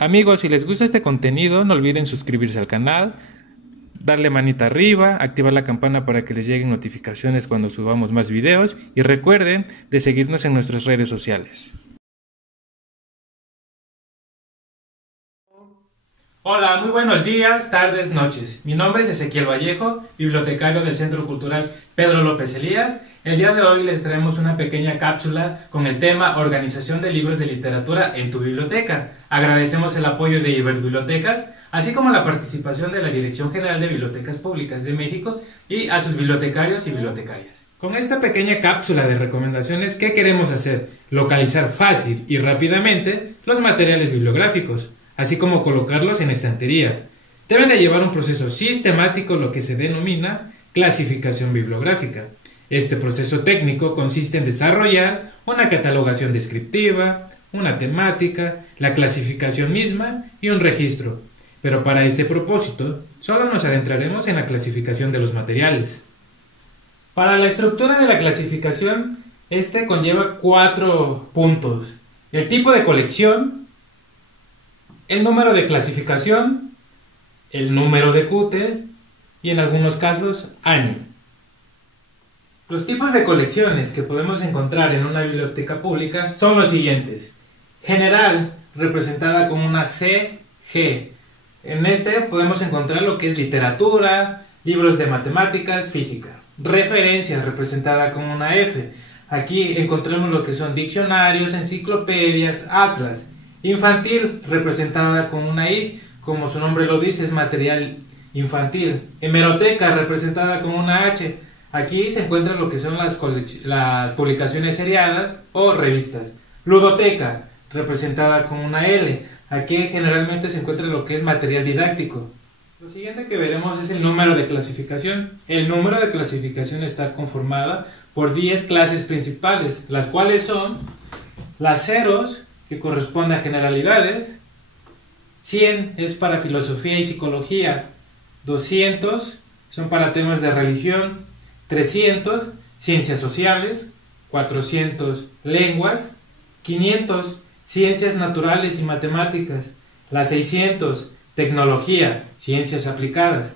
Amigos, si les gusta este contenido, no olviden suscribirse al canal, darle manita arriba, activar la campana para que les lleguen notificaciones cuando subamos más videos y recuerden de seguirnos en nuestras redes sociales. Hola, muy buenos días, tardes, noches. Mi nombre es Ezequiel Vallejo, bibliotecario del Centro Cultural Pedro López Elías. El día de hoy les traemos una pequeña cápsula con el tema Organización de libros de literatura en tu biblioteca. Agradecemos el apoyo de Iberbibliotecas, así como la participación de la Dirección General de Bibliotecas Públicas de México y a sus bibliotecarios y bibliotecarias. Con esta pequeña cápsula de recomendaciones, ¿qué queremos hacer? Localizar fácil y rápidamente los materiales bibliográficos, así como colocarlos en estantería. Deben de llevar un proceso sistemático, lo que se denomina clasificación bibliográfica. Este proceso técnico consiste en desarrollar una catalogación descriptiva, una temática, la clasificación misma y un registro. Pero para este propósito, solo nos adentraremos en la clasificación de los materiales. Para la estructura de la clasificación, este conlleva 4 puntos: el tipo de colección, el número de clasificación, el número de CUTE y en algunos casos año. Los tipos de colecciones que podemos encontrar en una biblioteca pública son los siguientes: general, representada con una CG. En este podemos encontrar lo que es literatura, libros de matemáticas, física. Referencia, representada con una F. Aquí encontramos lo que son diccionarios, enciclopedias, atlas. Infantil, representada con una I, como su nombre lo dice, es material infantil. Hemeroteca, representada con una H. Aquí se encuentra lo que son las publicaciones seriadas o revistas. Ludoteca, representada con una L. Aquí generalmente se encuentra lo que es material didáctico. Lo siguiente que veremos es el número de clasificación. El número de clasificación está conformada por 10 clases principales, las cuales son las ceros, que corresponde a generalidades, 100 es para filosofía y psicología, 200 son para temas de religión, 300 ciencias sociales, 400 lenguas, 500 ciencias naturales y matemáticas, las 600 tecnología, ciencias aplicadas,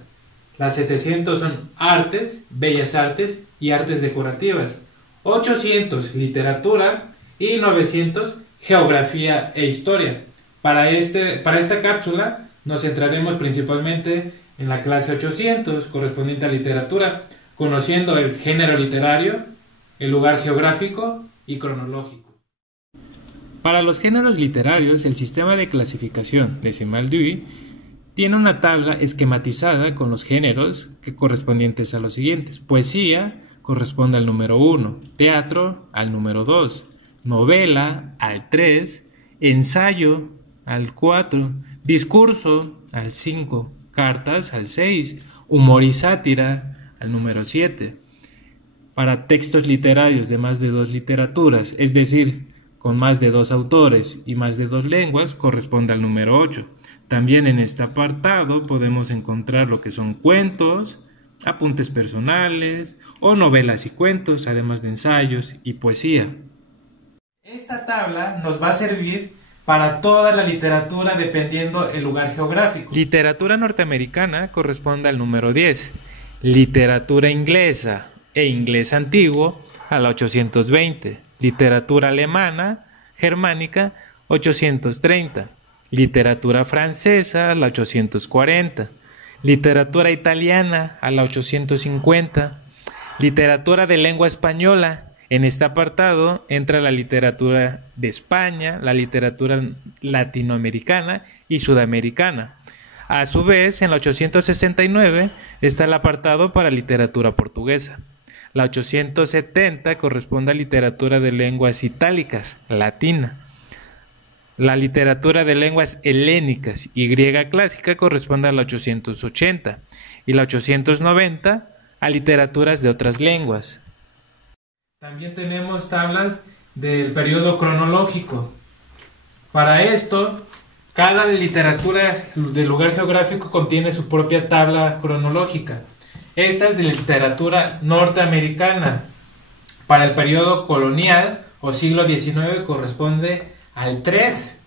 las 700 son artes, bellas artes y artes decorativas, 800 literatura y 900 geografía e historia. Para esta cápsula nos centraremos principalmente en la clase 800, correspondiente a literatura, conociendo el género literario, el lugar geográfico y cronológico. Para los géneros literarios, el sistema de clasificación decimal Dewey tiene una tabla esquematizada con los géneros correspondientes a los siguientes. Poesía corresponde al número 1, teatro al número 2, novela al 3, ensayo al 4, discurso al 5, cartas al 6, humor y sátira al número 7. Para textos literarios de más de 2 literaturas, es decir, con más de 2 autores y más de 2 lenguas, corresponde al número 8. También en este apartado podemos encontrar lo que son cuentos, apuntes personales o novelas y cuentos, además de ensayos y poesía. Esta tabla nos va a servir para toda la literatura dependiendo el lugar geográfico. Literatura norteamericana corresponde al número 10, literatura inglesa e inglés antiguo a la 820, literatura alemana, germánica 830, literatura francesa a la 840, literatura italiana a la 850, literatura de lengua española. En este apartado entra la literatura de España, la literatura latinoamericana y sudamericana. A su vez, en la 869 está el apartado para literatura portuguesa. La 870 corresponde a literatura de lenguas itálicas, latina. La literatura de lenguas helénicas y griega clásica corresponde a la 880 y la 890 a literaturas de otras lenguas. También tenemos tablas del periodo cronológico. Para esto, cada literatura del lugar geográfico contiene su propia tabla cronológica. Esta es de literatura norteamericana. Para el periodo colonial o siglo XIX corresponde al 3.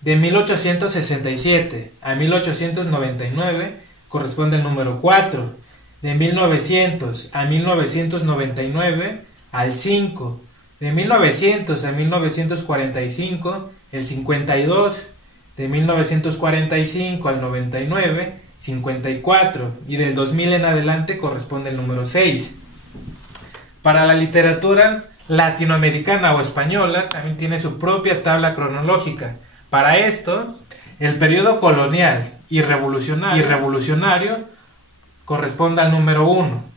De 1867 a 1899 corresponde el número 4. De 1900 a 1999 al 5. De 1900 a 1945 el 52. De 1945 al 99, 54. Y del 2000 en adelante corresponde el número 6. Para la literatura latinoamericana o española también tiene su propia tabla cronológica. Para esto, el periodo colonial y revolucionario corresponde al número 1.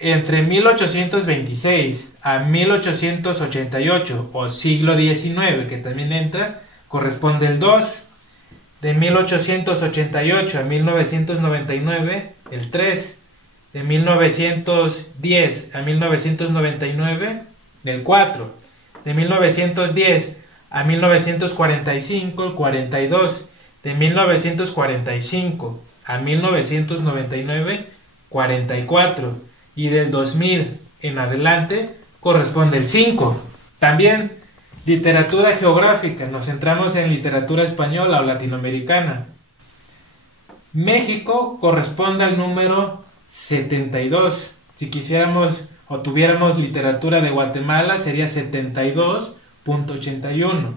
Entre 1826 a 1888 o siglo XIX, que también entra, corresponde el 2. De 1888 a 1999, el 3. De 1910 a 1999, el 4. De 1910 a 1945, el 42. De 1945 a 1999, 44. Y del 2000 en adelante corresponde el 5. También literatura geográfica, nos centramos en literatura española o latinoamericana. México corresponde al número 72. Si quisiéramos o tuviéramos literatura de Guatemala sería 72.81.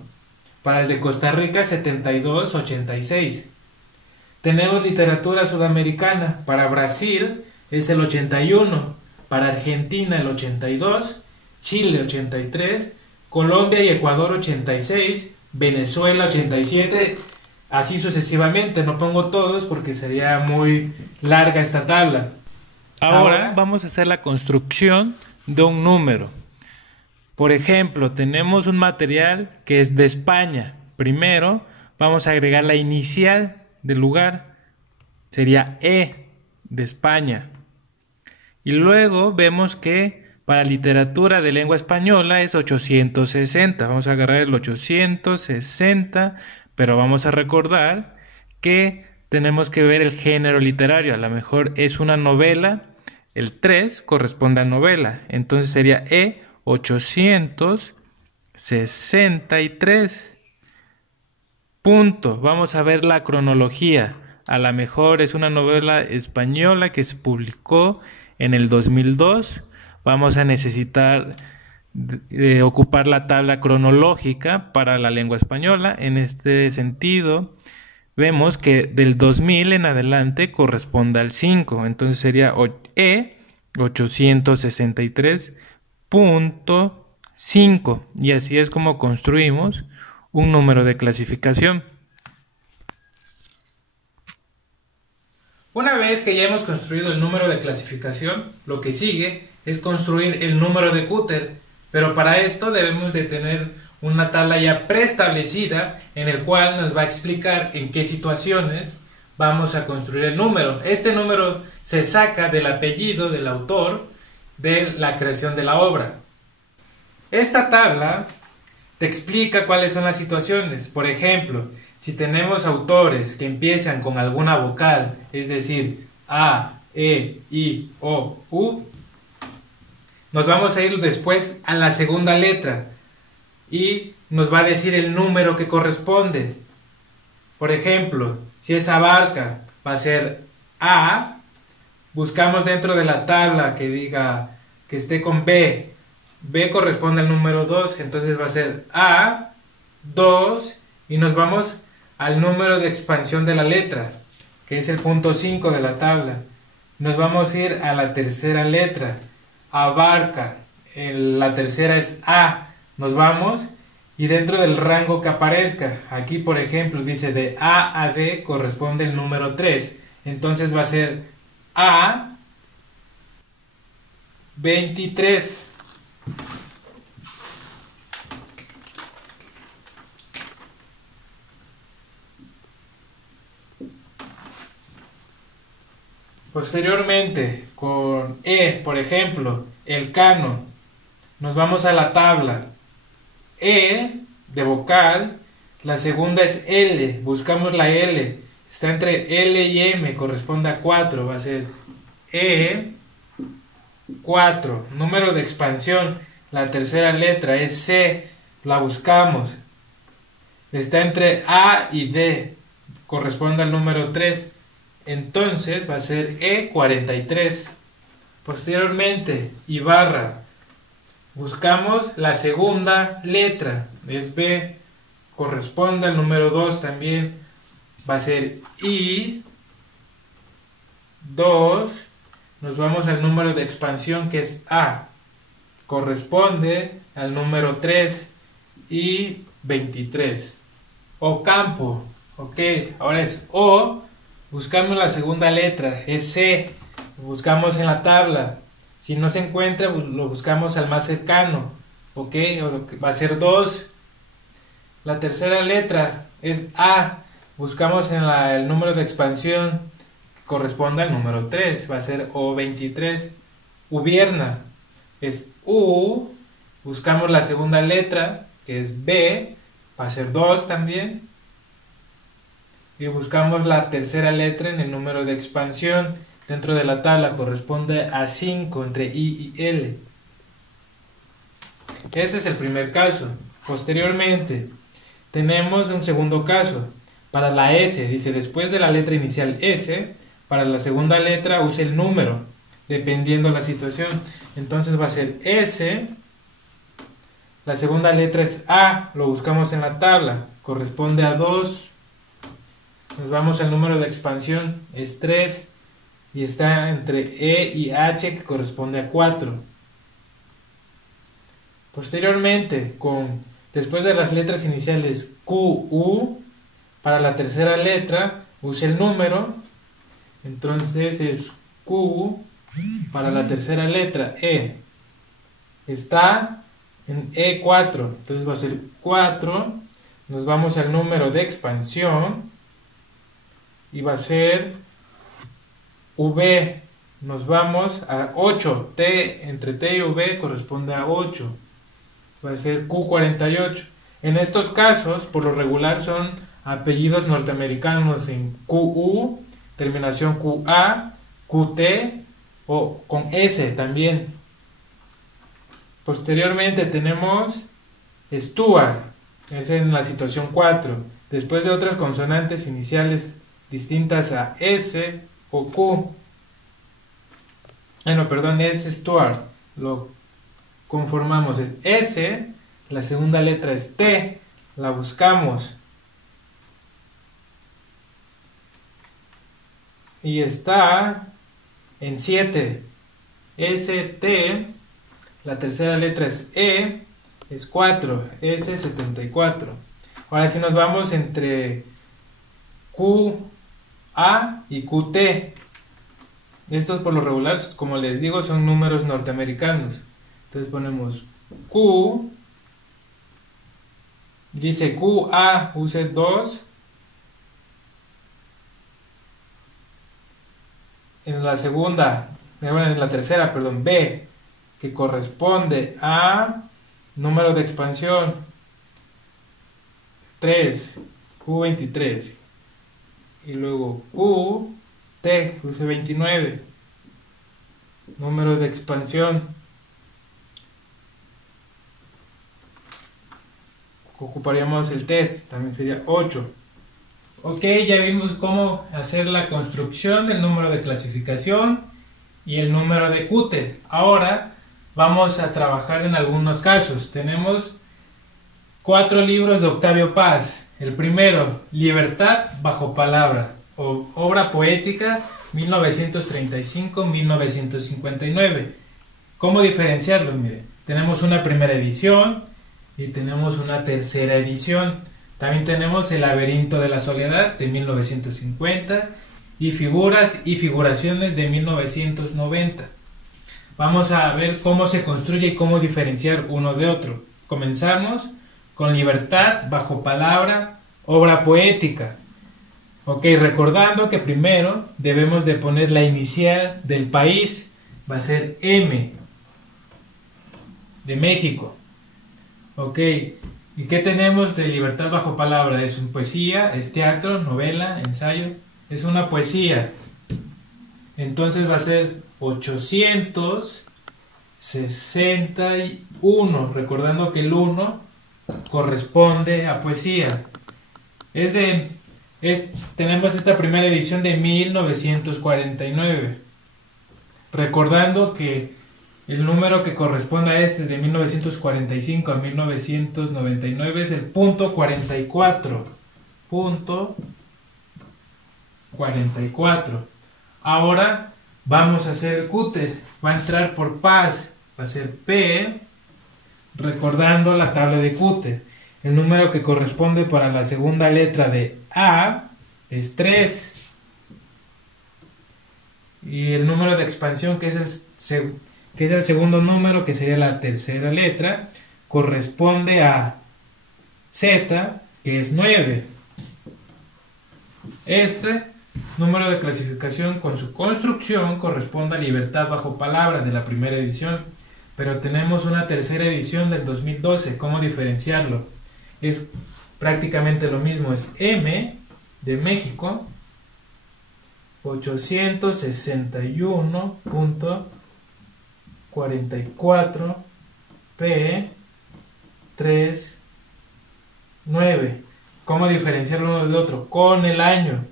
Para el de Costa Rica 72.86. Tenemos literatura sudamericana. Para Brasil es el 81. Para Argentina el 82. Chile 83. Colombia y Ecuador 86, Venezuela 87, así sucesivamente. No pongo todos porque sería muy larga esta tabla. Ahora vamos a hacer la construcción de un número. Por ejemplo, tenemos un material que es de España. Primero vamos a agregar la inicial del lugar, sería E de España. Y luego vemos que para literatura de lengua española es 860. Vamos a agarrar el 860, pero vamos a recordar que tenemos que ver el género literario. A lo mejor es una novela, el 3 corresponde a novela. Entonces sería E863. Punto. Vamos a ver la cronología. A lo mejor es una novela española que se publicó en el 2002. Vamos a necesitar ocupar la tabla cronológica para la lengua española. En este sentido, vemos que del 2000 en adelante corresponde al 5. Entonces sería E863.5. Y así es como construimos un número de clasificación. Una vez que ya hemos construido el número de clasificación, lo que sigue es construir el número de Cúter, pero para esto debemos de tener una tabla ya preestablecida en el cual nos va a explicar en qué situaciones vamos a construir el número. Este número se saca del apellido del autor de la creación de la obra. Esta tabla te explica cuáles son las situaciones. Por ejemplo, si tenemos autores que empiezan con alguna vocal, es decir, A, E, I, O, U, nos vamos a ir después a la segunda letra y nos va a decir el número que corresponde. Por ejemplo, si es abarca, va a ser A. Buscamos dentro de la tabla que diga que esté con B. B corresponde al número 2, entonces va a ser A, 2, y nos vamos al número de expansión de la letra, que es el punto 5 de la tabla. Nos vamos a ir a la tercera letra, abarca, la tercera es A, nos vamos y dentro del rango que aparezca, aquí por ejemplo dice de A a D corresponde el número 3, entonces va a ser A 23. Posteriormente, con E, por ejemplo, el cano, nos vamos a la tabla. E de vocal, la segunda es L, buscamos la L, está entre L y M, corresponde a 4, va a ser E 4. Número de expansión, la tercera letra es C, la buscamos. está entre A y D, corresponde al número 3. Entonces va a ser E43. Posteriormente, y barra, buscamos la segunda letra, es B, corresponde al número 2 también, va a ser I2, nos vamos al número de expansión que es A, corresponde al número 3 y 23. Ocampo, ok, ahora es O, buscamos la segunda letra, es C, buscamos en la tabla, si no se encuentra lo buscamos al más cercano, ok, va a ser 2. La tercera letra es A, buscamos en el número de expansión que corresponde al número 3, va a ser O23. Ubierna es U, buscamos la segunda letra que es B, va a ser 2 también, y buscamos la tercera letra en el número de expansión dentro de la tabla, corresponde a 5 entre I y L. Ese es el primer caso. Posteriormente tenemos un segundo caso para la S, dice después de la letra inicial S, para la segunda letra use el número dependiendo la situación. Entonces va a ser S, la segunda letra es A, lo buscamos en la tabla, corresponde a 2. Nos vamos al número de expansión, es 3, y está entre E y H, que corresponde a 4. Posteriormente, después de las letras iniciales Q, U, para la tercera letra use el número, entonces es Q, para la tercera letra E, está en E4, entonces va a ser 4, nos vamos al número de expansión, y va a ser V, nos vamos a 8, T, entre T y V corresponde a 8, va a ser Q48. En estos casos, por lo regular son apellidos norteamericanos en QU, terminación QA, QT o con S también. Posteriormente tenemos Stuart, es en la situación 4, después de otras consonantes iniciales distintas a S o Q. Es Stuart, lo conformamos en S, la segunda letra es T, la buscamos y está en 7, ST, la tercera letra es E, es 4, S74. Ahora sí nos vamos entre QA y QT. Estos por lo regular, como les digo, son números norteamericanos. Entonces ponemos Q, dice QA, use 2. En la tercera, B, que corresponde a número de expansión 3, Q23. Y luego QT, use 29, número de expansión. Ocuparíamos el T, también sería 8. Ok, ya vimos cómo hacer la construcción del número de clasificación y el número de QT. Ahora vamos a trabajar en algunos casos. Tenemos 4 libros de Octavio Paz. El primero, Libertad bajo palabra, obra poética 1935-1959. ¿Cómo diferenciarlos? Mire, tenemos una primera edición y tenemos una tercera edición. También tenemos El laberinto de la soledad de 1950 y Figuras y figuraciones de 1990. Vamos a ver cómo se construye y cómo diferenciar uno de otro. Comenzamos con Libertad bajo palabra, obra poética. Ok, recordando que primero debemos de poner la inicial del país, va a ser M, de México. Ok, ¿y qué tenemos de Libertad bajo palabra? Es una poesía, es teatro, novela, ensayo, es una poesía. Entonces va a ser 861, recordando que el 1 corresponde a poesía. Tenemos esta primera edición de 1949. Recordando que el número que corresponde a este de 1945 a 1999 es el punto 44. Punto 44. Ahora vamos a hacer el cúter. Va a entrar por paz. Va a ser P. Recordando la tabla de cúter. El número que corresponde para la segunda letra de A es 3. Y el número de expansión, que es el segundo número, que sería la tercera letra, corresponde a Z, que es 9. Este número de clasificación con su construcción corresponde a Libertad bajo palabra de la primera edición, pero tenemos una tercera edición del 2012. ¿Cómo diferenciarlo? Es prácticamente lo mismo, es M de México 861.44 P 39. ¿Cómo diferenciarlo uno del otro? Con el año.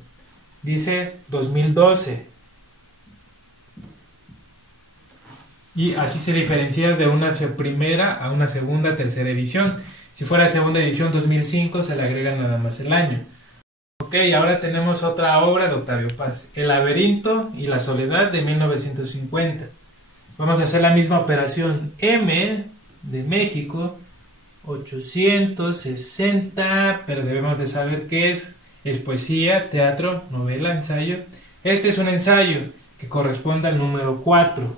Dice 2012. Y así se diferencia de una primera a una segunda, tercera edición. Si fuera segunda edición 2005, se le agrega nada más el año. Ok, ahora tenemos otra obra de Octavio Paz, El laberinto y la soledad, de 1950. Vamos a hacer la misma operación. M de México 860, pero debemos de saber qué es. Es poesía, teatro, novela, ensayo. Este es un ensayo que corresponde al número 4.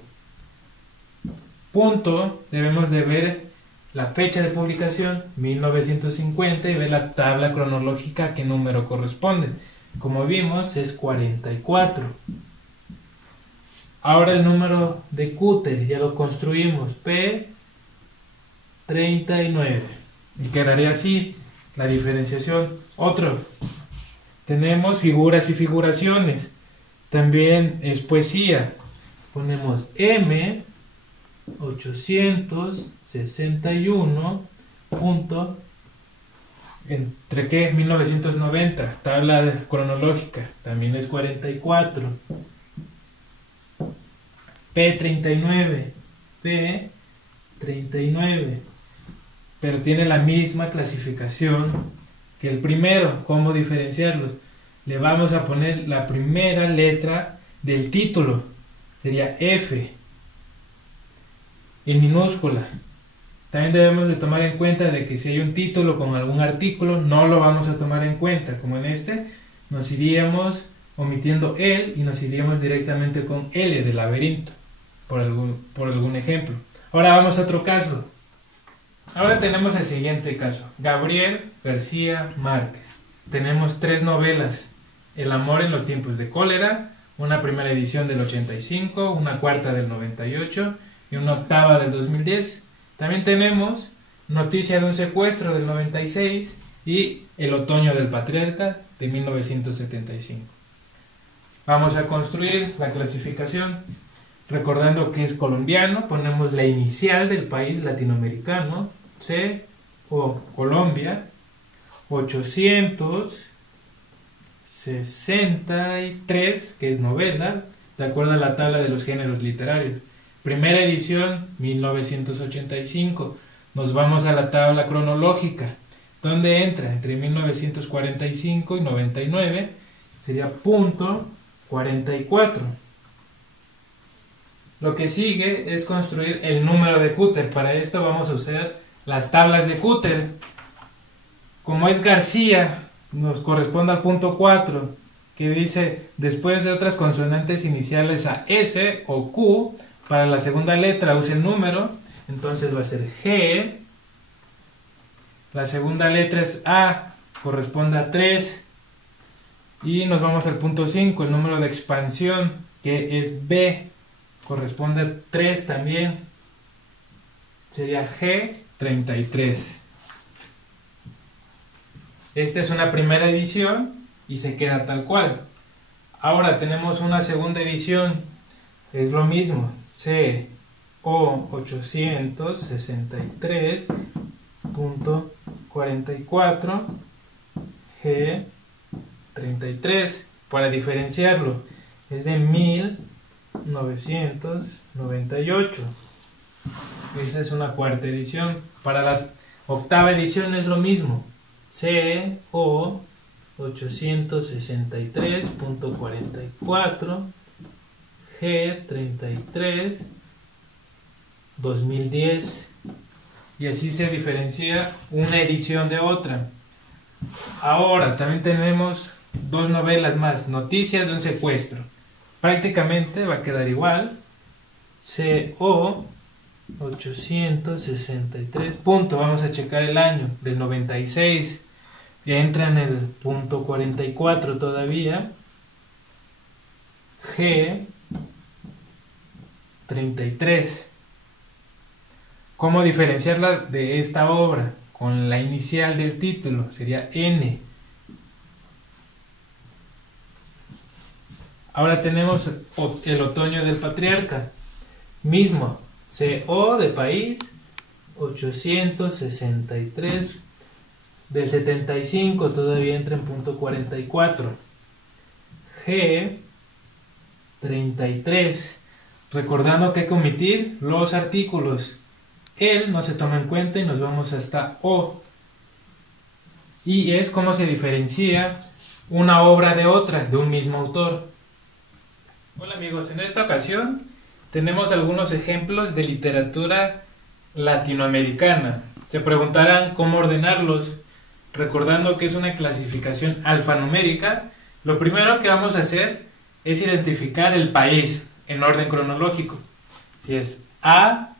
Punto, debemos de ver la fecha de publicación, 1950, y ver la tabla cronológica a qué número corresponde. Como vimos, es 44. Ahora el número de cúter, ya lo construimos, P 39. Y quedaría así la diferenciación. Otro, tenemos figuras y figuraciones. También es poesía. Ponemos M 861 punto entre qué 1990, tabla cronológica, también es 44. P39, pero tiene la misma clasificación que el primero. ¿Cómo diferenciarlos? Le vamos a poner la primera letra del título, sería F en minúscula. También debemos de tomar en cuenta de que si hay un título con algún artículo, no lo vamos a tomar en cuenta. Como en este, nos iríamos omitiendo el y nos iríamos directamente con L de laberinto, por algún ejemplo. Ahora vamos a otro caso. Ahora tenemos el siguiente caso. Gabriel García Márquez. Tenemos 3 novelas. El amor en los tiempos de cólera, una primera edición del 85, una cuarta del 98 y una octava del 2010. También tenemos Noticia de un secuestro del 96 y El otoño del patriarca de 1975. Vamos a construir la clasificación. Recordando que es colombiano, ponemos la inicial del país latinoamericano, C o Colombia, 863, que es novela, de acuerdo a la tabla de los géneros literarios. Primera edición, 1985. Nos vamos a la tabla cronológica, donde entra entre 1945 y 99, sería punto 44. Lo que sigue es construir el número de cúter. Para esto vamos a usar las tablas de cúter. Como es García, nos corresponde al punto 4, que dice después de otras consonantes iniciales a S o Q, para la segunda letra usa el número, entonces va a ser G. La segunda letra es A, corresponde a 3. Y nos vamos al punto 5, el número de expansión, que es B, corresponde a 3 también, sería G33. Esta es una primera edición y se queda tal cual. Ahora tenemos una segunda edición, es lo mismo, C o 863.44 G33 para diferenciarlo. Es de 1998. Esa es una cuarta edición. Para la octava edición es lo mismo. CO 863.44 G33 2010. Y así se diferencia una edición de otra. Ahora también tenemos dos novelas más. Noticias de un secuestro. Prácticamente va a quedar igual. CO 863. Vamos a checar el año del 96. Entra en el punto 44 todavía. G33. ¿Cómo diferenciarla de esta obra? Con la inicial del título, sería N. Ahora tenemos el otoño del patriarca. Mismo, CO de país, 863. Del 75 todavía entra en punto 44. G33. Recordando que hay que omitir los artículos. El no se toma en cuenta y nos vamos hasta O. Y es como se diferencia una obra de otra, de un mismo autor. Hola amigos, en esta ocasión tenemos algunos ejemplos de literatura latinoamericana. Se preguntarán cómo ordenarlos. Recordando que es una clasificación alfanumérica, lo primero que vamos a hacer es identificar el país en orden cronológico. Si es A,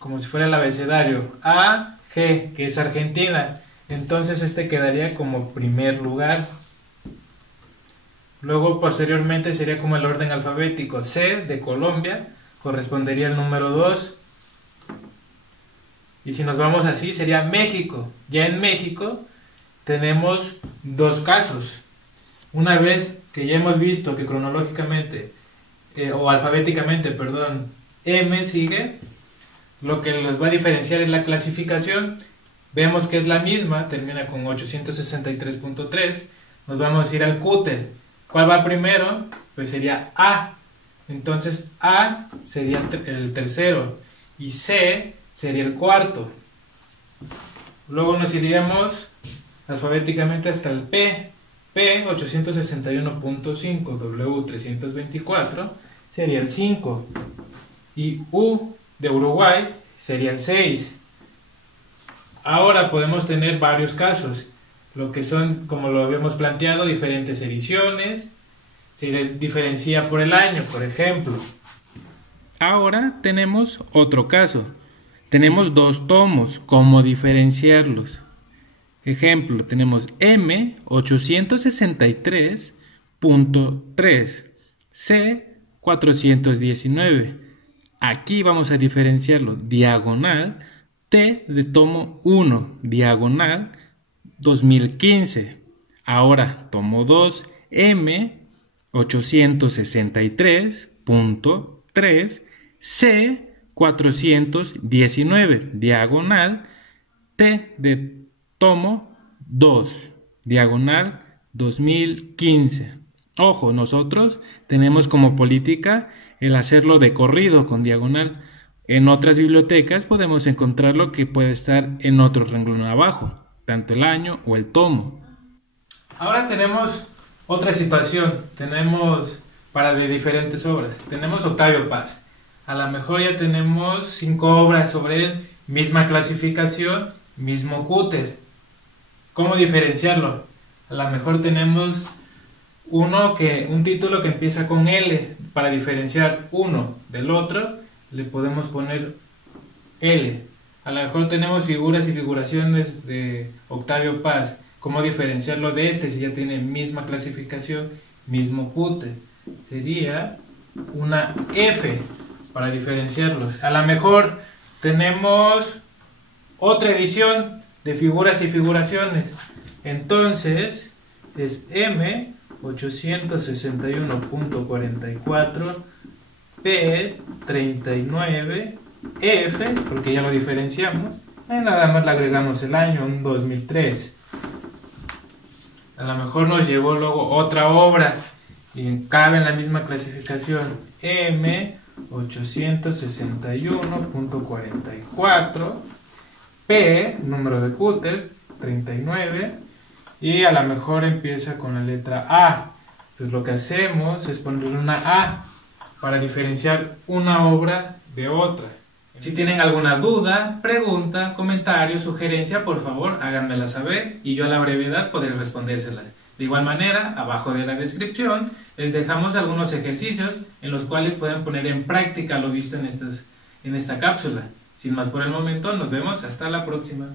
como si fuera el abecedario, A, G, que es Argentina, entonces este quedaría como primer lugar. Luego posteriormente sería como el orden alfabético. C de Colombia correspondería al número 2. Y si nos vamos así sería México. Ya en México tenemos dos casos. Una vez que ya hemos visto que cronológicamente o alfabéticamente, perdón, M sigue, lo que los va a diferenciar es la clasificación. Vemos que es la misma, termina con 863.3. Nos vamos a ir al cúter. ¿Cuál va primero? Pues sería A. Entonces A sería el tercero y C sería el cuarto. Luego nos iríamos alfabéticamente hasta el P. P 861.5, W 324 sería el 5 y U de Uruguay sería el 6. Ahora podemos tener varios casos, lo que son, como lo habíamos planteado, diferentes ediciones. Se diferencia por el año, por ejemplo. Ahora tenemos otro caso. Tenemos dos tomos. ¿Cómo diferenciarlos? Ejemplo, tenemos M 863.3, C 419. Aquí vamos a diferenciarlo. Diagonal T de tomo 1, diagonal 2015. Ahora tomo 2, M 863.3, C 419, diagonal T de tomo 2, diagonal 2015. Ojo, nosotros tenemos como política el hacerlo de corrido con diagonal. En otras bibliotecas podemos encontrarlo que puede estar en otro renglón abajo, tanto el año o el tomo. Ahora tenemos otra situación. Tenemos para de diferentes obras. Tenemos Octavio Paz. A lo mejor ya tenemos 5 obras sobre él, misma clasificación, mismo cúter. ¿Cómo diferenciarlo? A lo mejor tenemos un título que empieza con L. Para diferenciar uno del otro, le podemos poner L. A lo mejor tenemos figuras y figuraciones de Octavio Paz. ¿Cómo diferenciarlo de este si ya tiene misma clasificación, mismo cúter? Sería una F para diferenciarlos. A lo mejor tenemos otra edición de figuras y figuraciones. Entonces es M 861.44, P 39, F, porque ya lo diferenciamos. Nada más le agregamos el año, un 2003. A lo mejor nos llevó luego otra obra y cabe en la misma clasificación. M861.44, P, número de cúter, 39, y a lo mejor empieza con la letra A. Entonces lo que hacemos es ponerle una A para diferenciar una obra de otra. Si tienen alguna duda, pregunta, comentario, sugerencia, por favor háganmela saber y yo a la brevedad podré respondérselas. De igual manera, abajo de la descripción les dejamos algunos ejercicios en los cuales pueden poner en práctica lo visto en esta cápsula. Sin más por el momento, nos vemos hasta la próxima.